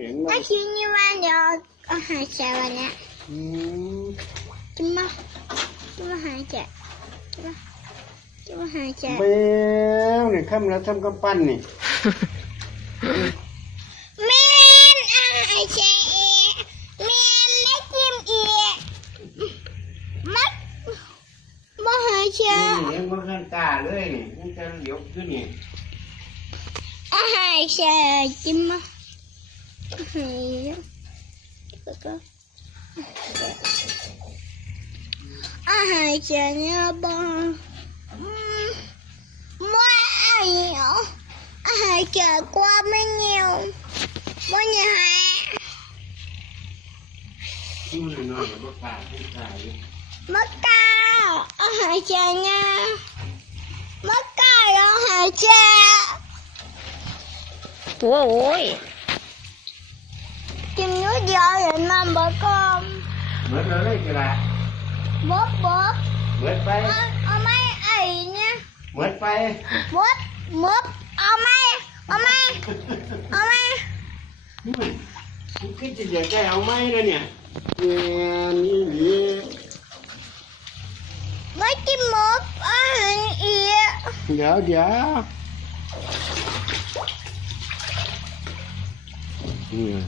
เห็นไหมถ้าคิดนี่ว่าเดี๋ยวเอาหายใจวันเนี้ยอืมจะมาจะมาหายใจจะมาจะมาหายใจแมวเนี่ยคำละทำกำปั้นนี่แม่นอาหายใจเองแม่นไม่จิ้มเองมัดมาหายใจนี่ยังบ่ทันตาเลยนี่มันจะเหลียวขึ้นนี่อาหายใจจิ้มมา ai á có à hai chè mua ai nhở à hai qua mấy nhiều mua nhà hai mất cao ai hai nha mất cao à hai chè ủa ôi giờ thì mâm bữa con Bớt nữa đấy kìa bà. Bớt bớt. Bớt phê. Ô mấy ấy nha. Bớt phê. Bớt Bớt. Ô mấy Ô mấy Ô mấy Cái gì giờ cái ô mai đây nè. Mấy chim mớp ở hình ịa Dạ dạ. Yeah.